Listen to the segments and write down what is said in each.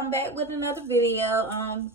welcome back with another video. I'm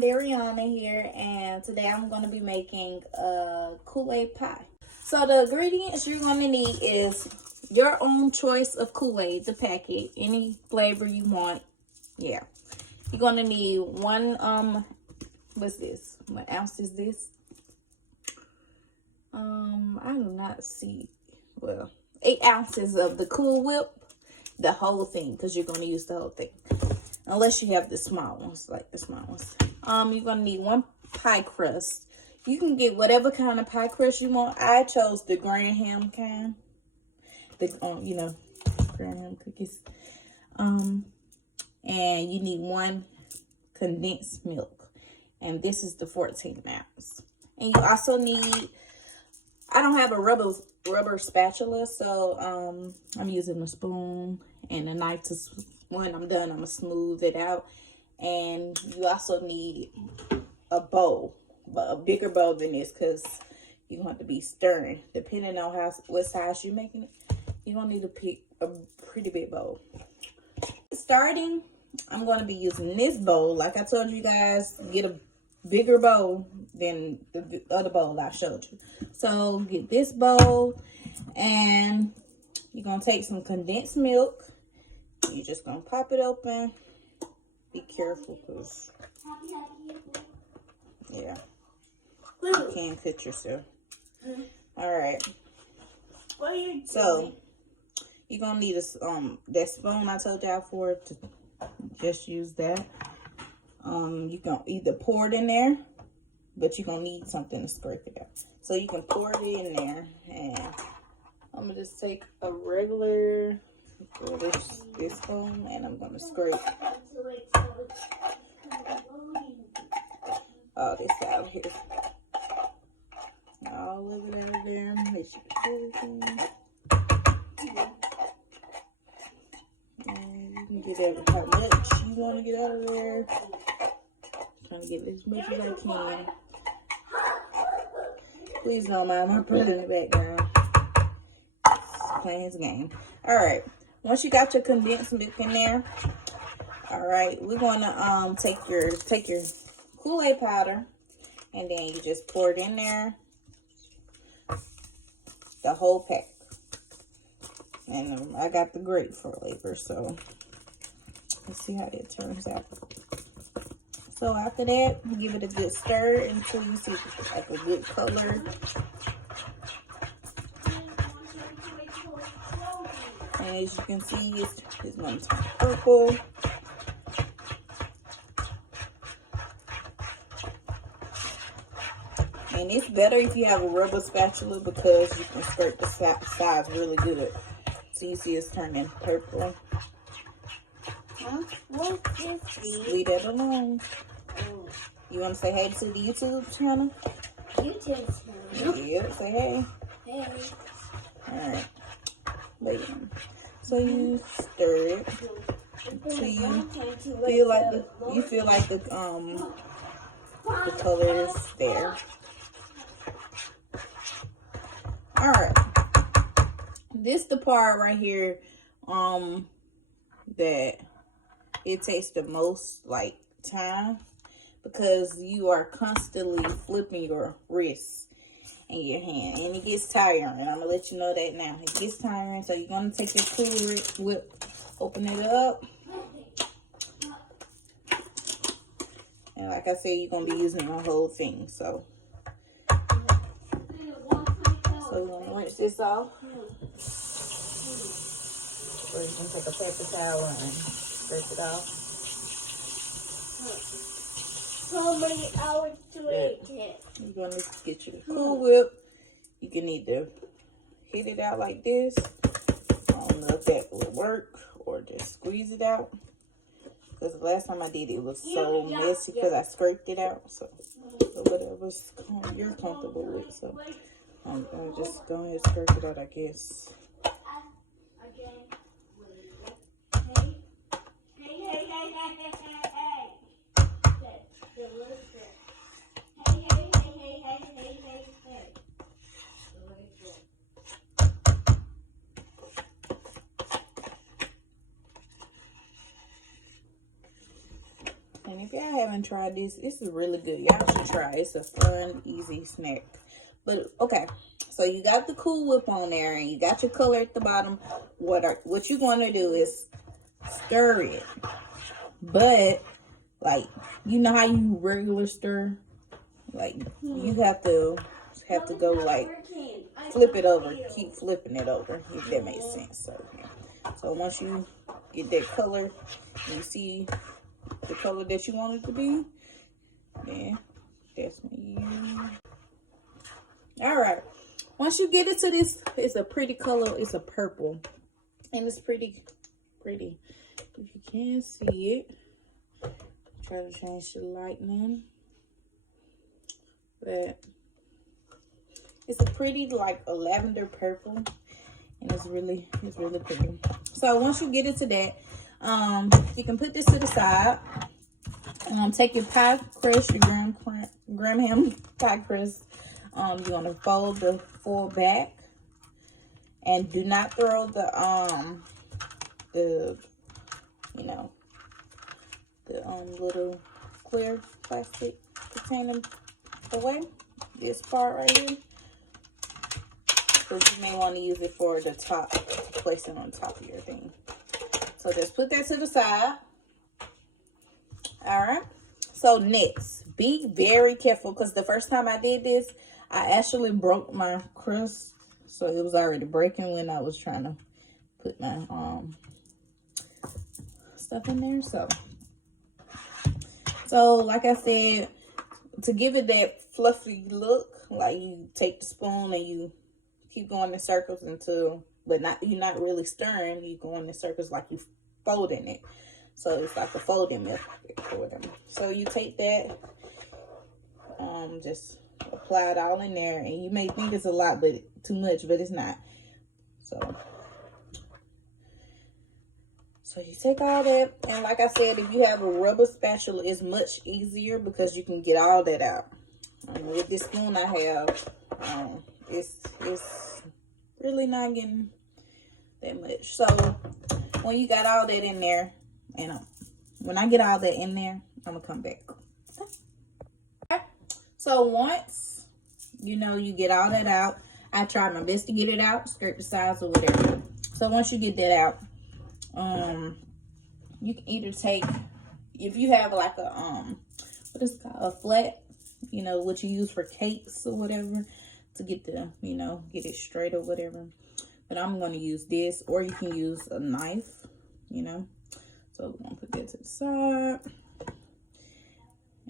Dariana here, and today I'm going to be making a Kool-Aid pie. So the ingredients you're going to need is your own choice of Kool-Aid, the packet, any flavor you want. Yeah, you're going to need one what's this? What ounce is this? I do not see. Well, 8 ounces of the Cool Whip. The whole thing, because you're going to use the whole thing. Unless you have the small ones, like the small ones. You're going to need 1 pie crust. You can get whatever kind of pie crust you want. I chose the Graham kind. The, Graham cookies. And you need 1 condensed milk. And this is the 14 ounce. And you also need, I don't have a rubber spatula, so I'm using a spoon and a knife to, when I'm done, I'm gonna smooth it out. And you also need a bowl, but a bigger bowl than this, because you're gonna have to be stirring depending on what size you're making it. You're gonna need to pick a pretty big bowl. Starting, I'm gonna be using this bowl. Like I told you guys, get a bigger bowl than the other bowl I showed you. So get this bowl, and you're gonna take some condensed milk. You're just gonna pop it open. Be careful, because yeah, you can cut yourself. All right, so you're gonna need that spoon I told y'all for, to just use that. You can either pour it in there, but you're gonna need something to scrape it out. So you can pour it in there, and I'm gonna just take a regular this spoon, and I'm gonna scrape all this out here. All of it out of there. Make sure everything. And you can get how much you want to get out of there. Trying to get as much as I can. Please don't mind my brother in the background. Just playing his game. Alright. Once you got your condensed milk in there, alright, we're gonna take your Kool-Aid powder, and then you just pour it in there. The whole pack. And I got the grape flavor, so let's see how it turns out. So after that, give it a good stir until you see like a good color. And as you can see, it's going to turn purple. And it's better if you have a rubber spatula, because you can scrape the sides really good. So you see it's turning purple. Leave that alone. You want to say hey to the YouTube channel? YouTube channel. Yep, say hey. Hey. Alright. So you stir it until you feel like the color is there. Alright. This the part right here that it takes the most like time, because you are constantly flipping your wrist and your hand, and it gets tiring. I'm gonna let you know that now. It gets tiring, so you're gonna take your Cool Whip, open it up, and like I said, you're gonna be using the whole thing. So we're gonna rinse this off. Or you can take a paper towel and scrape it off. How many hours to wait? You're going to get your Cool Whip. You can either hit it out like this. I don't know if that will work, or just squeeze it out. Because the last time I did it was so messy because I scraped it out. So whatever's you're comfortable with. So I'm going to just go ahead and scrape it out, I guess. And if y'all haven't tried this is really good. Y'all should try it. It's a fun, easy snack. But okay, so you got the Cool Whip on there, and you got your color at the bottom. What you're going to do is stir it, but like, you know how you regular stir, like you have to go like flip it over, keep flipping it over, if that makes sense. So once you get that color, and you see the color that you want it to be, then that's me. All right, once you get it to this, it's a pretty color. It's a purple, and it's pretty. If you can see it, try to change the lightning, but it's a pretty, like a lavender purple, and it's really pretty. So once you get it to that, you can put this to the side. Take your pie crust, your graham ham pie crust. You're gonna fold the foil back, and do not throw the little clear plastic container away. This part right here, because you may want to use it for the top, place it on top of your thing. So just put that to the side. All right. So next, be very careful, because the first time I did this, I actually broke my crust, so it was already breaking when I was trying to put my stuff in there. So like I said, to give it that fluffy look, like you take the spoon and you keep going in circles until, but you're not really stirring, you go in circles like you folding it. So it's like a folding method or whatever. So you take that, just apply it all in there, and you may think it's a lot, but too much, but it's not. So you take all that, and like I said, if you have a rubber spatula, it's much easier because you can get all that out. With this spoon I have, it's really not getting that much. So when you got all that in there, and when I get all that in there, I'm gonna come back. Okay. So once you get all that out, I try my best to get it out, scrape the sides or whatever. So once you get that out, you can either take, if you have like a what is it called, a flat, what you use for cakes or whatever, to get the get it straight or whatever. But I'm going to use this, or you can use a knife, So we're going to put that to the side.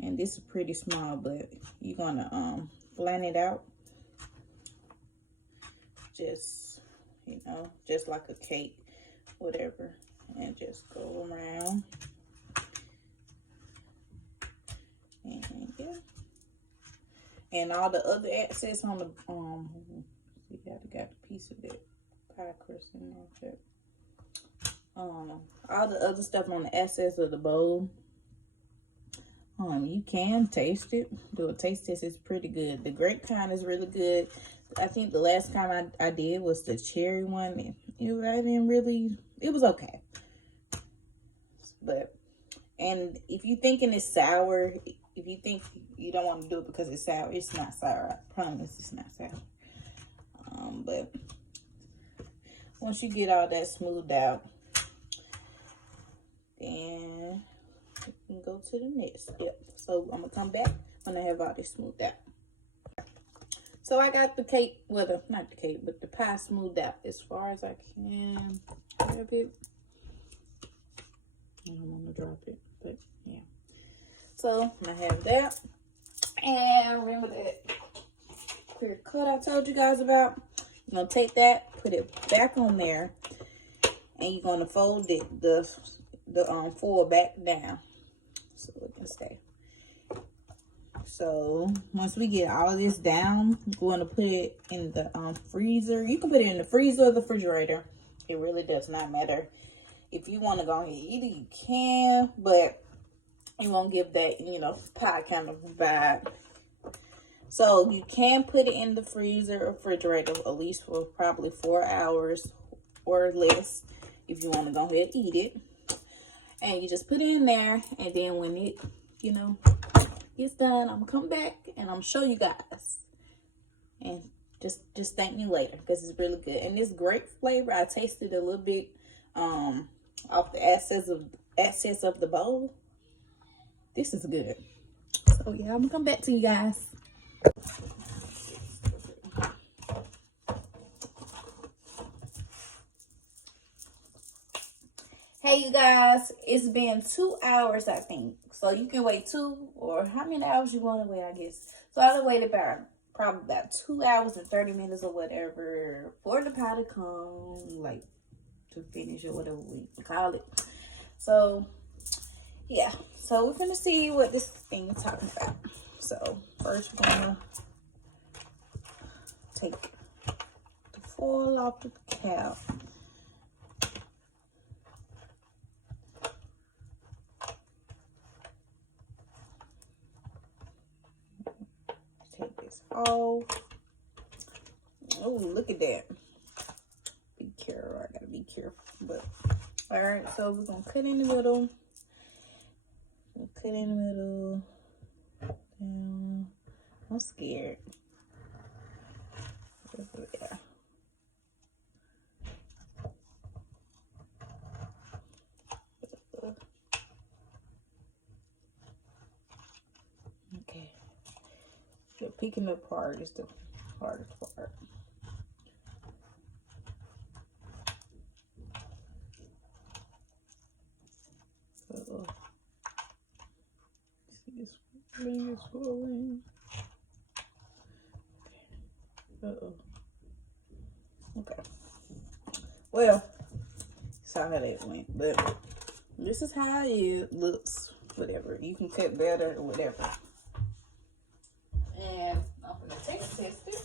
And this is pretty small, but you're going to flatten it out. Just, just like a cake, whatever. And just go around. And yeah. And all the other excess on the, you got a piece of that pie crust in there. All the other stuff on the excess of the bowl, you can taste it. Do a taste test. It's pretty good. The grape kind is really good. I think the last time I did was the cherry one. It was okay. But, and if you thinking it's sour, if you think you don't want to do it because it's sour, it's not sour. I promise it's not sour. But once you get all that smoothed out, then you can go to the next step. So I'm gonna come back when I have all this smoothed out. So I got the cake, well, not the cake, but the pie smoothed out as far as I can. Grab it. I don't want to drop it, but yeah. So I have that. And remember that clear cut I told you guys about? You're going to take that, put it back on there, and you're going to fold it, the foil back down so it can stay. So once we get all this down, we're going to put it in the freezer. You can put it in the freezer or the refrigerator. It really does not matter. If you want to go ahead and eat it, you can, but it won't give that, pie kind of vibe. So you can put it in the freezer or refrigerator at least for probably 4 hours or less if you want to go ahead and eat it. And you just put it in there, and then when you know, gets done, I'm gonna come back and I'm gonna show you guys. And just thank me later because it's really good. And this grape flavor, I tasted a little bit off the excess of the bowl. This is good. So yeah, I'm gonna come back to you guys. Hey you guys, it's been 2 hours, I think. So you can wait 2 or how many hours you want to wait, I guess. So I waited probably about 2 hours and 30 minutes or whatever for the pie to come, like to finish or whatever we call it. So yeah, so we're gonna see what this thing is talking about. So first we're gonna take the foil off the cap. Take this off. Oh, look at that. Be careful. I gotta be careful. But all right, so we're gonna cut in the middle. Cut in the middle. Down. I'm scared. Yeah. Okay. The picking up part is the hardest part. See this ring is swollen. Okay. Well, saw how that went, but this is how it looks. Whatever. You can cut better or whatever. And I'm gonna taste test it.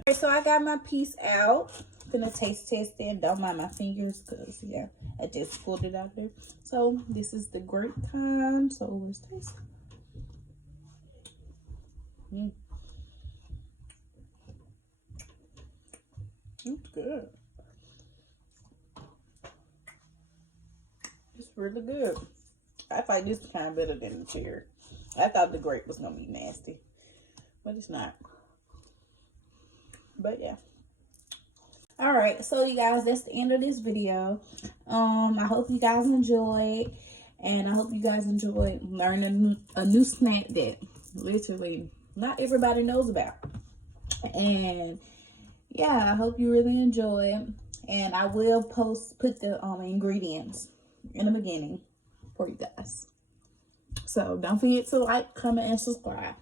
Okay, so I got my piece out. Gonna taste test it. Don't mind my fingers, cause yeah, I just pulled it out there. So this is the grape kind. So let's taste it. It's good. It's really good. I like this kind better than the cherry. I thought the grape was gonna be nasty, but it's not. But yeah. All right, so you guys, that's the end of this video. I hope you guys enjoyed, and I hope you guys enjoyed learning a new snack that literally not everybody knows about. And yeah, I hope you really enjoy it. And I will put the ingredients in the beginning for you guys. So don't forget to like, comment, and subscribe.